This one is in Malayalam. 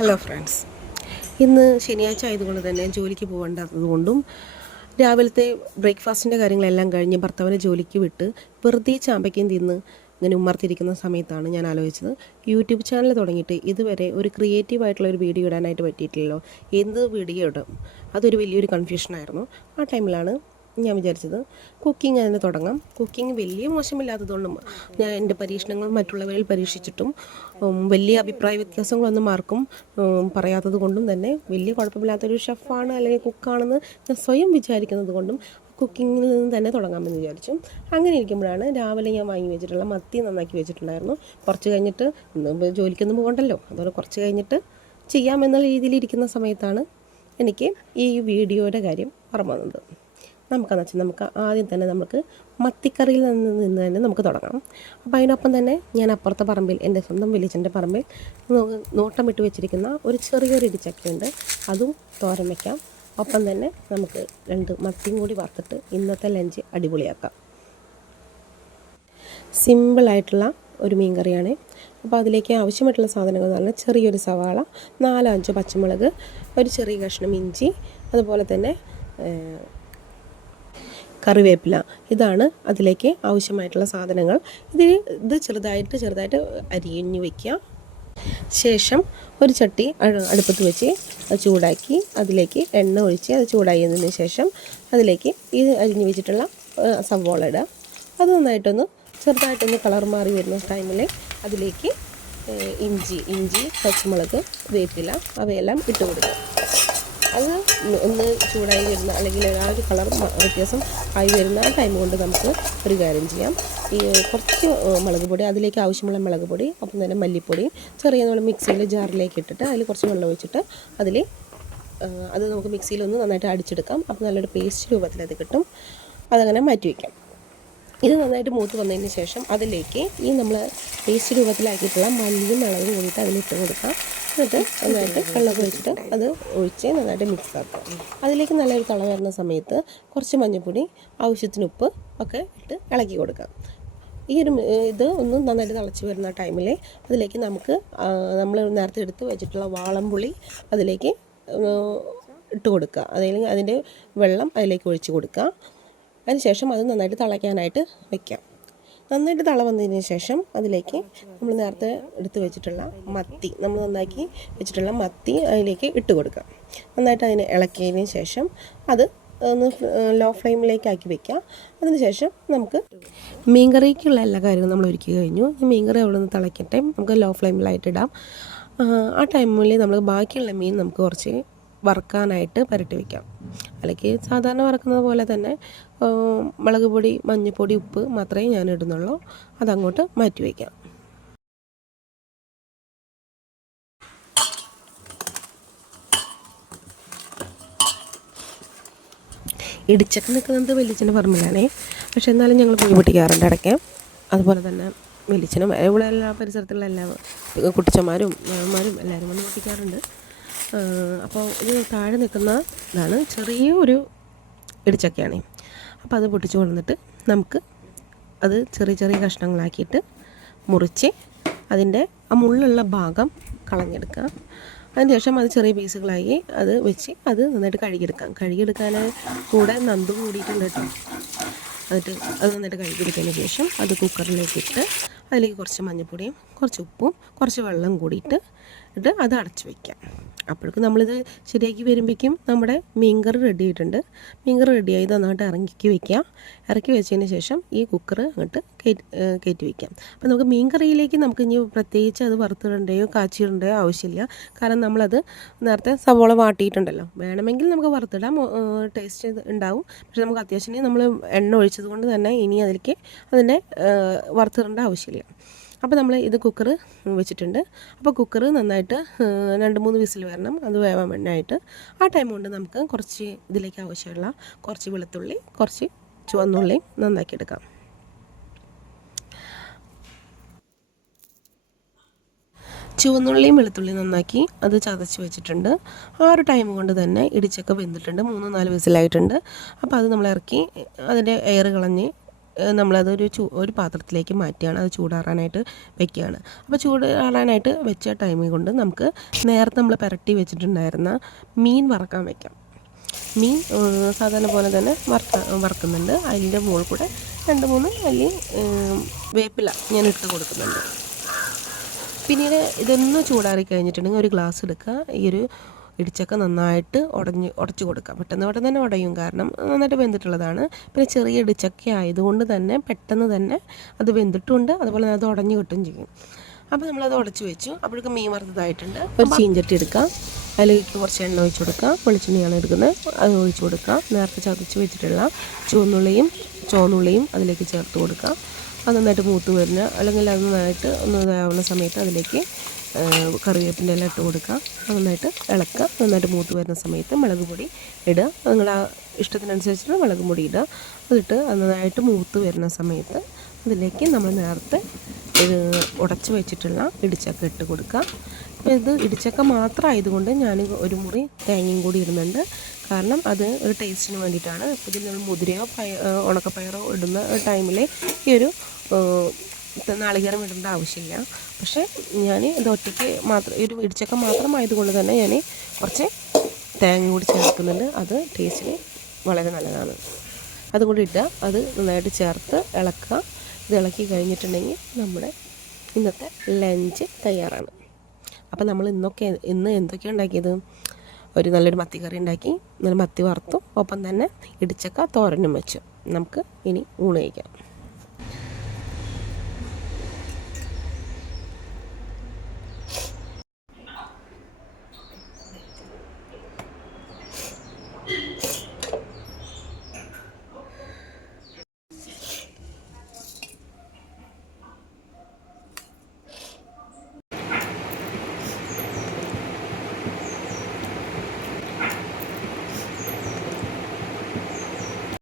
ഹലോ ഫ്രണ്ട്സ്, ഇന്ന് ശനിയാഴ്ച ആയതുകൊണ്ട് തന്നെ ജോലിക്ക് പോകേണ്ടതുകൊണ്ടും രാവിലത്തെ ബ്രേക്ക്ഫാസ്റ്റിൻ്റെ കാര്യങ്ങളെല്ലാം കഴിഞ്ഞ് ഭർത്താവിനെ ജോലിക്ക് വിട്ട് വെറുതെ ചാമ്പയ്ക്കയും തിന്ന് ഇങ്ങനെ ഉമ്മർത്തിരിക്കുന്ന സമയത്താണ് ഞാൻ ആലോചിച്ചത്, യൂട്യൂബ് ചാനൽ തുടങ്ങിയിട്ട് ഇതുവരെ ഒരു ക്രിയേറ്റീവായിട്ടുള്ള ഒരു വീഡിയോ ഇടാനായിട്ട് പറ്റിയിട്ടില്ലല്ലോ, എന്ത് വീഡിയോ ഇടും, അതൊരു വലിയൊരു കൺഫ്യൂഷനായിരുന്നു. ആ ടൈമിലാണ് ഞാൻ വിചാരിച്ചത് കുക്കിംഗ് തന്നെ തുടങ്ങാം. കുക്കിംഗ് വലിയ മോശമില്ലാത്തതുകൊണ്ടും ഞാൻ എൻ്റെ പരീക്ഷണങ്ങൾ മറ്റുള്ളവരിൽ പരീക്ഷിച്ചിട്ടും വലിയ അഭിപ്രായ വ്യത്യാസങ്ങളൊന്നും ആർക്കും പറയാത്തത് കൊണ്ടും തന്നെ വലിയ കുഴപ്പമില്ലാത്തൊരു ഷെഫാണ് അല്ലെങ്കിൽ കുക്കാണെന്ന് ഞാൻ സ്വയം വിചാരിക്കുന്നത് കൊണ്ടും കുക്കിങ്ങിൽ നിന്ന് തന്നെ തുടങ്ങാമെന്ന് വിചാരിച്ചു. അങ്ങനെ ഇരിക്കുമ്പോഴാണ് രാവിലെ ഞാൻ വാങ്ങി വെച്ചിട്ടുള്ള മത്തി നന്നാക്കി വെച്ചിട്ടുണ്ടായിരുന്നു. കുറച്ച് കഴിഞ്ഞിട്ട് ജോലിക്കൊന്നും പോകണ്ടല്ലോ, അതുപോലെ കുറച്ച് കഴിഞ്ഞിട്ട് ചെയ്യാമെന്നുള്ള രീതിയിലിരിക്കുന്ന സമയത്താണ് എനിക്ക് ഈ വീഡിയോയുടെ കാര്യം ഓർമ്മ വന്നത്. നമുക്കെന്ന് വെച്ചാൽ നമുക്ക് ആദ്യം തന്നെ നമുക്ക് മത്തിക്കറിയിൽ നിന്ന് തന്നെ നമുക്ക് തുടങ്ങാം. അപ്പോൾ അതിനൊപ്പം തന്നെ ഞാൻ അപ്പുറത്തെ പറമ്പിൽ, എൻ്റെ സ്വന്തം വലിയച്ഛൻ്റെ പറമ്പിൽ നോട്ടമിട്ട് വെച്ചിരിക്കുന്ന ഒരു ചെറിയൊരു ഇടിച്ചക്കയുണ്ട്, അതും തോരൻ വയ്ക്കാം. ഒപ്പം തന്നെ നമുക്ക് 2 മത്തിയും കൂടി വറുത്തിട്ട് ഇന്നത്തെ ലഞ്ച് അടിപൊളിയാക്കാം. സിമ്പിളായിട്ടുള്ള ഒരു മീൻ കറിയാണ്. അപ്പോൾ അതിലേക്ക് ആവശ്യമായിട്ടുള്ള സാധനങ്ങൾ എന്ന് പറഞ്ഞാൽ ചെറിയൊരു സവാള, 4-5 പച്ചമുളക്, ഒരു ചെറിയ കഷ്ണം ഇഞ്ചി, അതുപോലെ തന്നെ കറിവേപ്പില. ഇതാണ് അതിലേക്ക് ആവശ്യമായിട്ടുള്ള സാധനങ്ങൾ. ഇത് ചെറുതായിട്ട് അരിഞ്ഞു വയ്ക്കുക. ശേഷം ഒരു ചട്ടി അടുപ്പത്ത് വെച്ച് ചൂടാക്കി അതിലേക്ക് എണ്ണ ഒഴിച്ച് അത് ചൂടായതിന് ശേഷം അതിലേക്ക് ഈ അരിഞ്ഞു വെച്ചിട്ടുള്ള സവോള ഇടുക. അത് നന്നായിട്ടൊന്ന് ചെറുതായിട്ടൊന്ന് കളർ മാറി വരുന്ന ടൈമിൽ അതിലേക്ക് ഇഞ്ചി, പച്ചമുളക്, വേപ്പില അവയെല്ലാം ഇട്ട് കൊടുക്കുക. അത് ഒന്ന് ചൂടായി വരുന്ന അല്ലെങ്കിൽ ആ ഒരു കളർ വ്യത്യാസം ആയി വരുന്ന ആ ടൈം കൊണ്ട് നമുക്ക് ഒരു കാര്യം ചെയ്യാം. ഈ കുറച്ച് മുളക് പൊടി, അതിലേക്ക് ആവശ്യമുള്ള മുളക് പൊടി, ഒപ്പം തന്നെ മല്ലിപ്പൊടിയും ചെറിയ നമ്മൾ മിക്സിയിൽ ജാറിലേക്ക് ഇട്ടിട്ട് അതിൽ കുറച്ച് വെള്ളം ഒഴിച്ചിട്ട് അത് നമുക്ക് മിക്സിയിലൊന്ന് നന്നായിട്ട് അടിച്ചെടുക്കാം. അപ്പോൾ നല്ലൊരു പേസ്റ്റ് രൂപത്തിൽ അത് കിട്ടും. അതങ്ങനെ മാറ്റി വയ്ക്കാം. ഇത് നന്നായിട്ട് മൂത്ത് വന്നതിന് ശേഷം അതിലേക്ക് ഈ നമ്മൾ പേസ്റ്റ് രൂപത്തിലാക്കിയിട്ടുള്ള മല്ലിയും മുളകും കൂടിയിട്ട് അതിലിട്ട് കൊടുക്കാം. എന്നിട്ട് നന്നായിട്ട് വെള്ളമൊക്കെ ഒഴിച്ചിട്ട് അത് ഒഴിച്ച് നന്നായിട്ട് മിക്സ് ആക്കുക. അതിലേക്ക് നല്ലൊരു തള വരുന്ന സമയത്ത് കുറച്ച് മഞ്ഞൾപ്പൊടി, ആവശ്യത്തിന് ഉപ്പ് ഒക്കെ ഇട്ട് ഇളക്കി കൊടുക്കാം. ഇത് ഒന്ന് നന്നായിട്ട് തിളച്ച് വരുന്ന ടൈമിൽ അതിലേക്ക് നമ്മൾ നേരത്തെ എടുത്ത് വെച്ചിട്ടുള്ള വാളംപുളി അതിലേക്ക് ഇട്ട് കൊടുക്കുക. അതിൻ്റെ വെള്ളം അതിലേക്ക് ഒഴിച്ച് കൊടുക്കുക. അതിനുശേഷം അത് നന്നായിട്ട് തിളയ്ക്കാനായിട്ട് വയ്ക്കാം. നന്നായിട്ട് തള വന്നതിന് ശേഷം അതിലേക്ക് നമ്മൾ നേരത്തെ എടുത്ത് വെച്ചിട്ടുള്ള നമ്മൾ നന്നാക്കി വെച്ചിട്ടുള്ള മത്തി അതിലേക്ക് ഇട്ട് കൊടുക്കാം. നന്നായിട്ട് അതിനെ ഇളക്കിയതിന് ശേഷം അത് ഒന്ന് ലോ ഫ്ലെയിമിലേക്ക് ആക്കി വയ്ക്കാം. അതിനുശേഷം നമുക്ക് മീൻകറിക്കുള്ള എല്ലാ കാര്യങ്ങളും നമ്മൾ ഒരുക്കി കഴിഞ്ഞു. ഈ മീൻകറി അവിടെ നിന്ന് തിളയ്ക്കട്ടെ, നമുക്ക് ലോ ഫ്ലെയിമിലായിട്ട് ഇടാം. ആ ടൈമിൽ നമ്മൾ ബാക്കിയുള്ള മീൻ നമുക്ക് കുറച്ച് വറുക്കാനായിട്ട് പുരട്ടി വയ്ക്കാം. അല്ലെങ്കിൽ സാധാരണ വറുക്കുന്നത് പോലെ തന്നെ മുളക് പൊടി, മഞ്ഞൾപ്പൊടി, ഉപ്പ് മാത്രമേ ഞാൻ ഇടുന്നുള്ളൂ. അതങ്ങോട്ട് മാറ്റി വയ്ക്കാം. ഇടിച്ചക്ക നിൽക്കുന്നത് വലിയച്ഛൻ്റെ പറമ്പിലാണേ. പക്ഷെ എന്നാലും ഞങ്ങൾ പോയി പൊട്ടിക്കാറുണ്ട് ഇടയ്ക്ക്. അതുപോലെ തന്നെ വലിയച്ഛനും ഇവിടെ എല്ലാ പരിസരത്തുള്ള എല്ലാ കുട്ടിച്ചന്മാരും മാമന്മാരും എല്ലാവരും വന്ന് പൊട്ടിക്കാറുണ്ട്. അപ്പോൾ ഇത് താഴെ നിൽക്കുന്ന ഇതാണ് ചെറിയൊരു ഇടിച്ചക്കയാണ്. അപ്പോൾ അത് പൊട്ടിച്ച് കൊണ്ടുവന്നിട്ട് നമുക്ക് അത് ചെറിയ കഷ്ണങ്ങളാക്കിയിട്ട് മുറിച്ച് അതിൻ്റെ ആ മുള്ളുള്ള ഭാഗം കളഞ്ഞെടുക്കുക. അതിനുശേഷം അത് ചെറിയ പീസുകളായി അത് വെച്ച് അത് നന്നായിട്ട് കഴുകിയെടുക്കാൻ കൂടെ നന്ദും കൂടിയിട്ടുണ്ട് കേട്ടോ. എന്നിട്ട് അത് നന്നായിട്ട് കഴുകിയെടുത്തതിന് ശേഷം അത് കുക്കറിലേക്ക് ഇട്ട് അതിലേക്ക് കുറച്ച് മഞ്ഞൾപ്പൊടിയും കുറച്ച് ഉപ്പും കുറച്ച് വെള്ളം കൂടിയിട്ട് അത് അടച്ച് വയ്ക്കാം. അപ്പോഴേക്കും നമ്മളിത് ശരിയാക്കി വരുമ്പോഴേക്കും നമ്മുടെ മീൻകറി റെഡി ആയിട്ടുണ്ട്. മീൻകറി റെഡിയായി നന്നായിട്ട് ഇറക്കി വെച്ചതിന് ശേഷം ഈ കുക്കർ അങ്ങോട്ട് കയറ്റി വയ്ക്കാം. അപ്പോൾ നമുക്ക് മീൻകറിയിലേക്ക് നമുക്ക് ഇനി പ്രത്യേകിച്ച് അത് വറുത്തിടേയോ കാച്ചിടേയോ ആവശ്യമില്ല. കാരണം നമ്മളത് നേരത്തെ സവോള വാട്ടിയിട്ടുണ്ടല്ലോ. വേണമെങ്കിൽ നമുക്ക് വറുത്തിടാം, ടേസ്റ്റ് ഉണ്ടാവും. പക്ഷെ നമുക്ക് അത്യാവശ്യം നമ്മൾ എണ്ണ ഒഴിച്ചത് കൊണ്ട് തന്നെ ഇനി അതിലേക്ക് വറുത്തിടേണ്ട ആവശ്യമില്ല. അപ്പോൾ നമ്മൾ ഇത് കുക്കർ വെച്ചിട്ടുണ്ട്. അപ്പോൾ കുക്കർ നന്നായിട്ട് 2-3 വിസിൽ വരണം, അത് വേവാൻ വേണ്ടിയിട്ട്. ആ ടൈം കൊണ്ട് നമുക്ക് കുറച്ച് ഇതിലേക്ക് ആവശ്യമുള്ള കുറച്ച് വെളുത്തുള്ളി, കുറച്ച് ചുവന്നുള്ളിയും നന്നാക്കി എടുക്കാം. ചുവന്നുള്ളിയും വെളുത്തുള്ളിയും നന്നാക്കി അത് ചതച്ച് വെച്ചിട്ടുണ്ട്. ആ ഒരു ടൈം കൊണ്ട് തന്നെ ഇടിച്ചക്ക വെന്തിട്ടുണ്ട്, 3-4 വിസിലായിട്ടുണ്ട്. അപ്പോൾ അത് നമ്മൾ ഇറക്കി അതിൻ്റെ എയർ കളഞ്ഞ് നമ്മളതൊരു ഒരു പാത്രത്തിലേക്ക് മാറ്റുകയാണ്, അത് ചൂടാറാനായിട്ട് വെക്കുകയാണ്. അപ്പോൾ ചൂടാറാനായിട്ട് വെച്ച ടൈമിൽ കൊണ്ട് നമുക്ക് നേരത്തെ നമ്മൾ പുരട്ടി വെച്ചിട്ടുണ്ടായിരുന്ന മീൻ വറക്കാൻ വെക്കാം. മീൻ സാധാരണ പോലെ തന്നെ വറക്കുന്നുണ്ട്. അതിൻ്റെ മുകളിൽ കൂടെ 2-3 അല്ലി വേപ്പില ഞാൻ ഇട്ട് കൊടുക്കുന്നുണ്ട്. പിന്നീട് ഇതൊന്ന് ചൂടാറി കഴിഞ്ഞിട്ടുണ്ടെങ്കിൽ ഒരു ഗ്ലാസ് എടുക്കുക. ഈ ഒരു ഇടിച്ചക്ക നന്നായിട്ട് ഉടച്ച് കൊടുക്കുക. പെട്ടെന്ന് തന്നെ ഉടയും, കാരണം നന്നായിട്ട് വെന്തിട്ടുള്ളതാണ്. പിന്നെ ചെറിയ ഇടിച്ചക്ക ആയതുകൊണ്ട് തന്നെ പെട്ടെന്ന് തന്നെ അത് വെന്തിട്ടുണ്ട്, അതുപോലെ തന്നെ അത് ഉടഞ്ഞു കിട്ടുകയും ചെയ്യും. അപ്പോൾ നമ്മളത് ഉടച്ച് വെച്ചു. അപ്പോഴേക്കും മീൻ വറുത്തതായിട്ടുണ്ട്. ഒരു ചീഞ്ചട്ടി എടുക്കുക, അതിലേക്ക് കുറച്ച് എണ്ണ ഒഴിച്ച് കൊടുക്കുക. വെളിച്ചെണ്ണയാണ് എടുക്കുന്നത്, അത് ഒഴിച്ച് കൊടുക്കുക. നേരത്തെ ചതച്ച് വെച്ചിട്ടുള്ള ചുവന്നുള്ളിയും അതിലേക്ക് ചേർത്ത് കൊടുക്കുക. അത് നന്നായിട്ട് മൂത്ത് വരുന്ന, അല്ലെങ്കിൽ അത് നന്നായിട്ട് ഒന്ന് ഇതാവുന്ന സമയത്ത് അതിലേക്ക് കറിവേപ്പിൻ്റെ എല്ലാം ഇട്ട് കൊടുക്കുക. നന്നായിട്ട് ഇളക്കുക. നന്നായിട്ട് മൂത്ത് വരുന്ന സമയത്ത് മുളക് പൊടി ഇടുക. നിങ്ങളുടെ ഇഷ്ടത്തിനനുസരിച്ചിട്ട് മുളക് പൊടി ഇടുക. അതിട്ട് നന്നായിട്ട് മൂത്ത് വരുന്ന സമയത്ത് അതിലേക്ക് നമ്മൾ നേരത്തെ ഉടച്ച് വെച്ചിട്ടുള്ള ഇടിച്ചക്ക ഇട്ട് കൊടുക്കുക. ഇത് ഇടിച്ചക്ക മാത്രമായതുകൊണ്ട് ഞാൻ ഒരു മുറി തേങ്ങയും കൂടി ഇടുന്നുണ്ട്, കാരണം അത് ഒരു ടേസ്റ്റിന് വേണ്ടിയിട്ടാണ്. ഇതിൽ നമ്മൾ മുതിരയോ ഉണക്കപ്പയറോ ഇടുന്ന ടൈമിൽ ഈ ഒരു നാളികേരം ഇടേണ്ട ആവശ്യമില്ല. പക്ഷേ ഞാൻ ഇത് ഒറ്റയ്ക്ക് മാത്രം, ഈ ഒരു ഇടിച്ചക്ക മാത്രമായതുകൊണ്ട് തന്നെ ഞാൻ കുറച്ച് തേങ്ങ കൂടി ചേർക്കുന്നുണ്ട്. അത് ടേസ്റ്റിന് വളരെ നല്ലതാണ്. അതുകൂടി ഇട്ടുക, അത് നന്നായിട്ട് ചേർത്ത് ഇളക്കുക. ഇത് ഇളക്കി കഴിഞ്ഞിട്ടുണ്ടെങ്കിൽ നമ്മുടെ ഇന്നത്തെ ലഞ്ച് തയ്യാറാണ്. അപ്പോൾ നമ്മൾ ഇന്ന് എന്തൊക്കെയാണ് ഉണ്ടാക്കിയത്? ഒരു നല്ലൊരു മത്തി കറി ഉണ്ടാക്കി, നല്ല മത്തി വറുത്തു, ഒപ്പം തന്നെ ഇടിച്ചക്ക തോരനും വെച്ചു. നമുക്ക് ഇനി ഊണ് കഴിക്കാം.